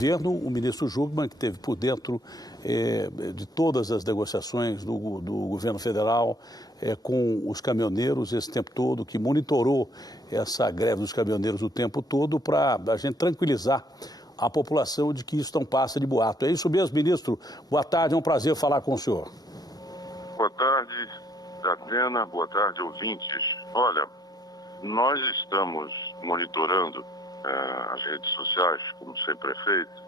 governo, o ministro Jungmann, que esteve por dentro de todas as negociações do governo federal com os caminhoneiros esse tempo todo, que monitorou essa greve dos caminhoneiros o tempo todo para a gente tranquilizar a população de que isso não passa de boato. É isso mesmo, ministro? Boa tarde, é um prazer falar com o senhor. Boa tarde, Datena, boa tarde, ouvintes. Olha, nós estamos monitorando as redes sociais, como sempre é feito,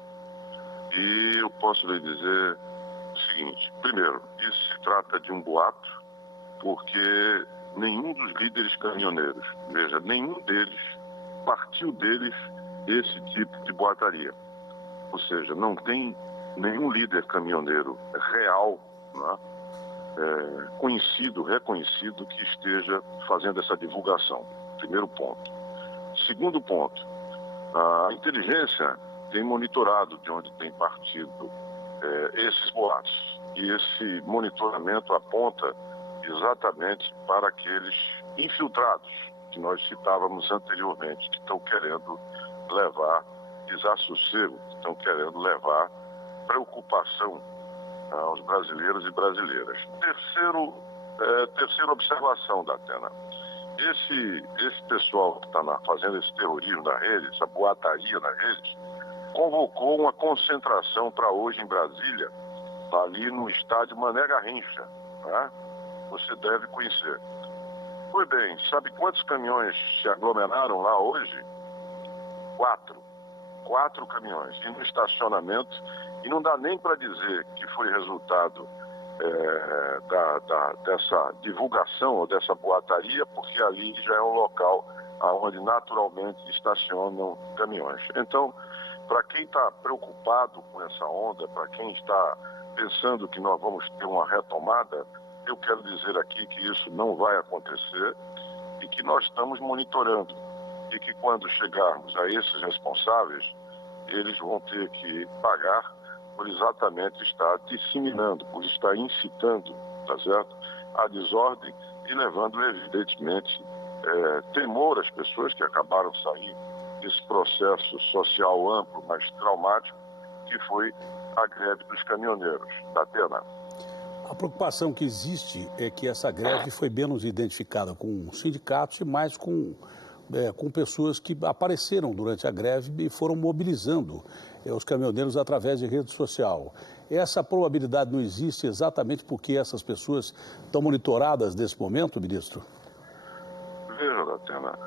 e eu posso lhe dizer o seguinte: primeiro, isso se trata de um boato, porque nenhum dos líderes caminhoneiros, veja, nenhum deles, partiu deles esse tipo de boataria. Ou seja, não tem nenhum líder caminhoneiro real, né, conhecido, reconhecido, que esteja fazendo essa divulgação. Primeiro ponto. Segundo ponto, a inteligência tem monitorado de onde tem partido esses boatos. E esse monitoramento aponta exatamente para aqueles infiltrados que nós citávamos anteriormente, que estão querendo levar desassossego, que estão querendo levar preocupação aos brasileiros e brasileiras. Terceira observação, Datena. Esse pessoal que está fazendo esse terrorismo na rede, essa boataria na rede, convocou uma concentração para hoje em Brasília, ali no estádio Mané Garrincha, né? Você deve conhecer. Pois bem, sabe quantos caminhões se aglomeraram lá hoje? 4 caminhões, e no estacionamento, e não dá nem para dizer que foi resultado dessa divulgação ou dessa boataria, porque ali já é um local onde naturalmente estacionam caminhões. Então, para quem está preocupado com essa onda, para quem está pensando que nós vamos ter uma retomada, eu quero dizer aqui que isso não vai acontecer e que nós estamos monitorando, e que quando chegarmos a esses responsáveis, eles vão ter que pagar por exatamente estar disseminando, por estar incitando, tá certo, a desordem e levando, evidentemente, temor às pessoas que acabaram de sair desse processo social amplo, mas traumático, que foi a greve dos caminhoneiros. Datena. A preocupação que existe é que essa greve foi menos identificada com sindicatos e mais com pessoas que apareceram durante a greve e foram mobilizando os caminhoneiros através de rede social. Essa probabilidade não existe exatamente porque essas pessoas estão monitoradas nesse momento, ministro? Veja, Datena,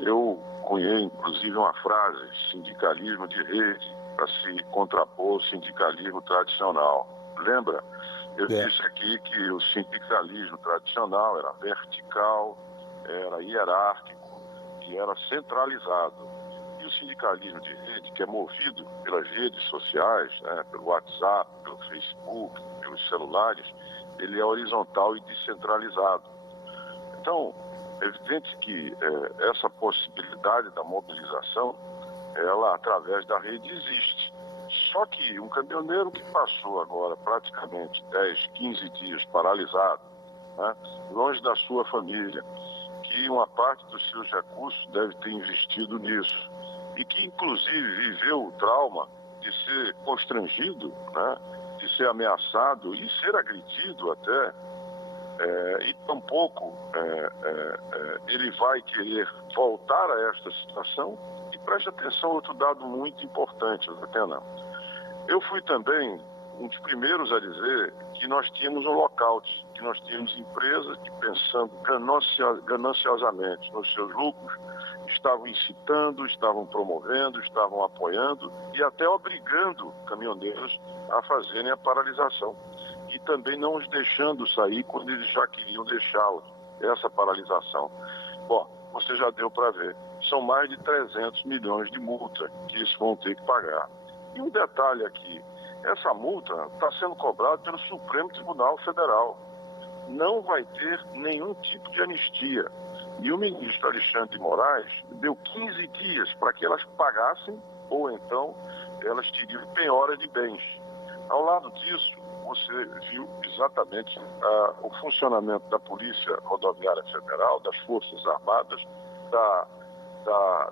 eu cunhei inclusive uma frase: sindicalismo de rede, para se contrapor ao sindicalismo tradicional. Lembra? Eu disse aqui que o sindicalismo tradicional era vertical, era hierárquico e era centralizado. E o sindicalismo de rede, que é movido pelas redes sociais, né, pelo WhatsApp, pelo Facebook, pelos celulares, ele é horizontal e descentralizado. Então, é evidente que essa possibilidade da mobilização, ela através da rede existe. Só que um caminhoneiro que passou agora praticamente 10, 15 dias paralisado, né, longe da sua família, que uma parte dos seus recursos deve ter investido nisso, e que inclusive viveu o trauma de ser constrangido, né, de ser ameaçado e ser agredido até, e tampouco ele vai querer voltar a esta situação. E preste atenção a outro dado muito importante, Datena. Eu fui também um dos primeiros a dizer que nós tínhamos um lockout, que nós tínhamos empresas que, pensando gananciosamente nos seus lucros, estavam incitando, estavam promovendo, estavam apoiando e até obrigando caminhoneiros a fazerem a paralisação. E também não os deixando sair quando eles já queriam deixá-la, essa paralisação. Bom, você já deu para ver, são mais de 300 milhões de multa que eles vão ter que pagar. E um detalhe aqui, essa multa está sendo cobrada pelo Supremo Tribunal Federal. Não vai ter nenhum tipo de anistia. E o ministro Alexandre de Moraes deu 15 dias para que elas pagassem, ou então elas teriam penhora de bens. Ao lado disso, você viu exatamente o funcionamento da Polícia Rodoviária Federal, das Forças Armadas,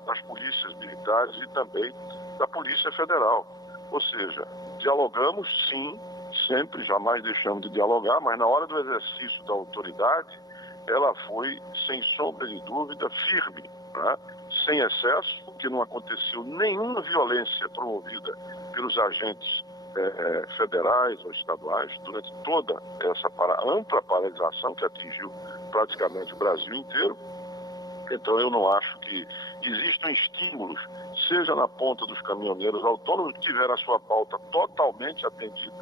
das polícias militares e também da Polícia Federal. Ou seja, dialogamos sim, sempre, jamais deixamos de dialogar, mas na hora do exercício da autoridade, ela foi, sem sombra de dúvida, firme, né? Sem excesso, porque não aconteceu nenhuma violência promovida pelos agentes federais ou estaduais durante toda essa ampla paralisação que atingiu praticamente o Brasil inteiro. Então eu não acho que existam estímulos, seja na ponta dos caminhoneiros autônomos que tiveram a sua pauta totalmente atendida,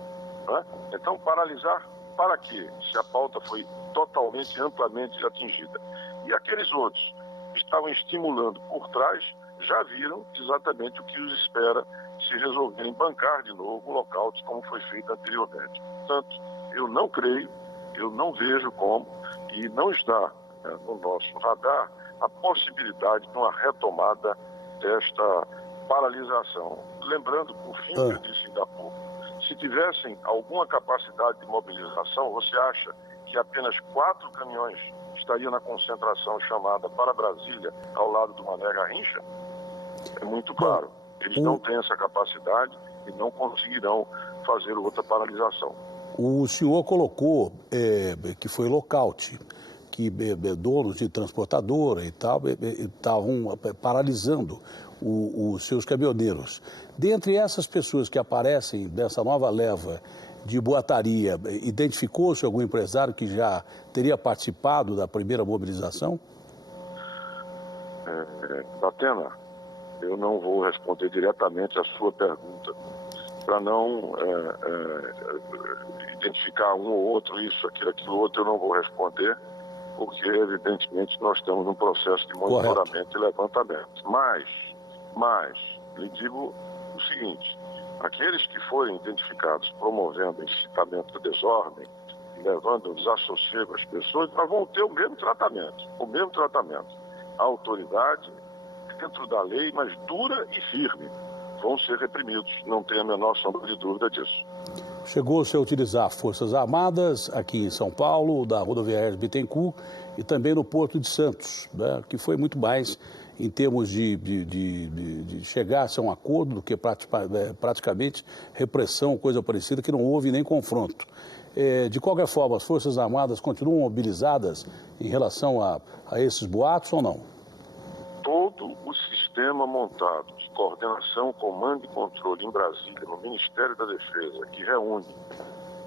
né? Então paralisar para quê? Se a pauta foi totalmente, amplamente atingida. E aqueles outros que estavam estimulando por trás já viram exatamente o que os espera se resolverem bancar de novo o lockout como foi feito anteriormente. Portanto, eu não creio, eu não vejo como, e não está no nosso radar a possibilidade de uma retomada desta paralisação. Lembrando, por fim, que eu disse ainda há pouco, se tivessem alguma capacidade de mobilização, você acha que apenas 4 caminhões estariam na concentração chamada para Brasília, ao lado do Mané Garrincha? É muito claro. Eles não têm essa capacidade e não conseguirão fazer outra paralisação. O senhor colocou que foi lockout, que donos de transportadora e tal estavam paralisando os seus caminhoneiros. Dentre essas pessoas que aparecem dessa nova leva de boataria, identificou-se algum empresário que já teria participado da primeira mobilização? Datena, eu não vou responder diretamente a sua pergunta, para não identificar um ou outro, isso, aquilo outro, eu não vou responder, porque evidentemente nós estamos num processo de monitoramento e levantamento. Mas, lhe digo o seguinte, aqueles que forem identificados promovendo incitamento à desordem, levando desassossego às pessoas, nós vamos ter o mesmo tratamento. A autoridade, dentro da lei, mas dura e firme, vão ser reprimidos, não tenho a menor sombra de dúvida disso. Chegou-se a utilizar Forças Armadas aqui em São Paulo, da rodoviária de Bittencourt e também no Porto de Santos, né, que foi muito mais em termos de chegar-se a um acordo do que praticamente repressão, coisa parecida, que não houve nem confronto. De qualquer forma, as Forças Armadas continuam mobilizadas em relação a esses boatos ou não? Todo o sistema montado de coordenação, comando e controle em Brasília, no Ministério da Defesa, que reúne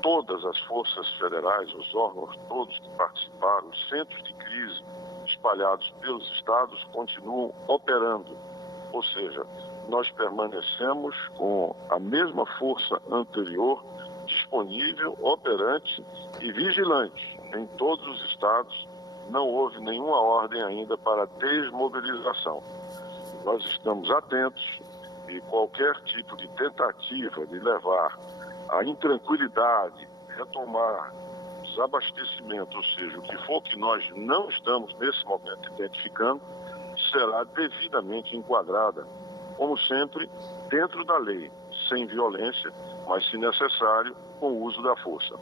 todas as forças federais, os órgãos todos que participaram, os centros de crise espalhados pelos estados, continuam operando. Ou seja, nós permanecemos com a mesma força anterior, disponível, operante e vigilante em todos os estados. Não houve nenhuma ordem ainda para desmobilização. Nós estamos atentos e qualquer tipo de tentativa de levar a intranquilidade, retomar desabastecimento, ou seja, o que for que nós não estamos nesse momento identificando, será devidamente enquadrada, como sempre, dentro da lei, sem violência, mas, se necessário, com o uso da força.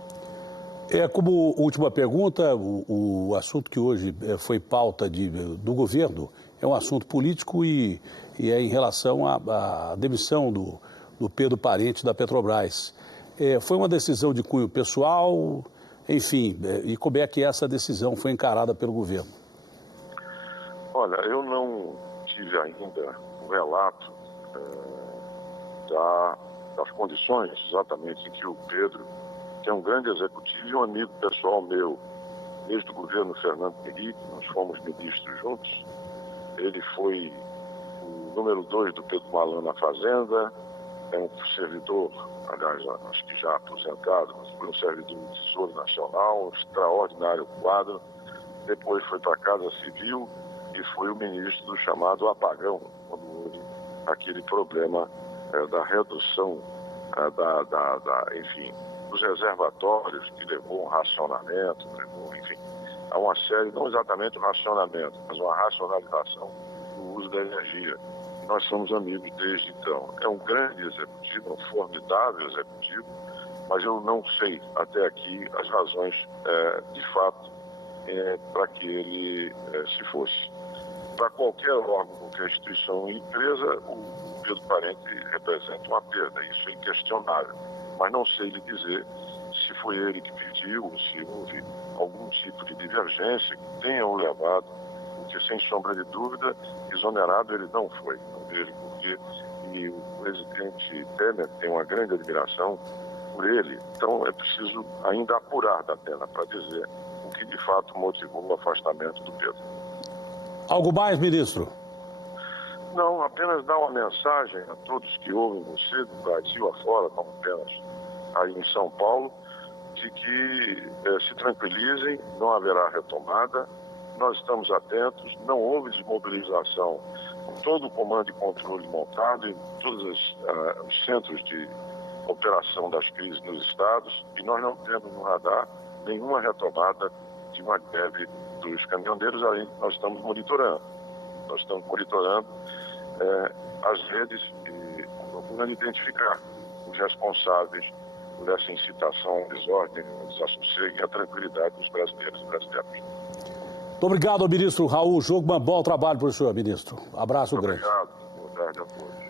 Como última pergunta, o assunto que hoje foi pauta do governo é um assunto político e é em relação à demissão do Pedro Parente da Petrobras. Foi uma decisão de cunho pessoal, enfim, e como é que essa decisão foi encarada pelo governo? Olha, eu não tive ainda o relato das condições exatamente em que o Pedro, que é um grande executivo e um amigo pessoal meu, desde o governo Fernando Henrique, nós fomos ministros juntos. Ele foi o número 2 do Pedro Malan na Fazenda, é um servidor, aliás, acho que já aposentado, mas foi um servidor do Tesouro Nacional, um extraordinário quadro. Depois foi para a Casa Civil e foi o ministro do chamado apagão, quando houve aquele problema da redução enfim, dos reservatórios, que levou um racionamento, enfim, a uma série, não exatamente um racionamento, mas uma racionalização do uso da energia. Nós somos amigos desde então. É um grande executivo, um formidável executivo, mas eu não sei até aqui as razões, de fato, para que ele se fosse. Para qualquer órgão, qualquer instituição ou empresa, o Pedro Parente representa uma perda, isso é inquestionável. Mas não sei lhe dizer se foi ele que pediu, ou se houve algum tipo de divergência que tenha o levado, porque sem sombra de dúvida, exonerado ele não foi. Não vejo porque e o presidente Temer tem uma grande admiração por ele. Então é preciso ainda apurar da Atena para dizer o que de fato motivou o afastamento do Pedro. Algo mais, ministro? Não, apenas dar uma mensagem a todos que ouvem você, do Brasil afora, não apenas aí em São Paulo, de que se tranquilizem, não haverá retomada, nós estamos atentos, não houve desmobilização, todo o comando e controle montado em todos os centros de operação das crises nos estados, e nós não temos no radar nenhuma retomada de uma greve dos caminhoneiros, além que nós estamos monitorando. Nós estamos monitorando as redes e procurando identificar os responsáveis por essa incitação à desordem, ao desassossego e à tranquilidade dos brasileiros e brasileiras. Muito obrigado, ministro Raul Jungmann. Bom trabalho para o senhor, ministro. Abraço grande. Obrigado. Boa tarde a todos.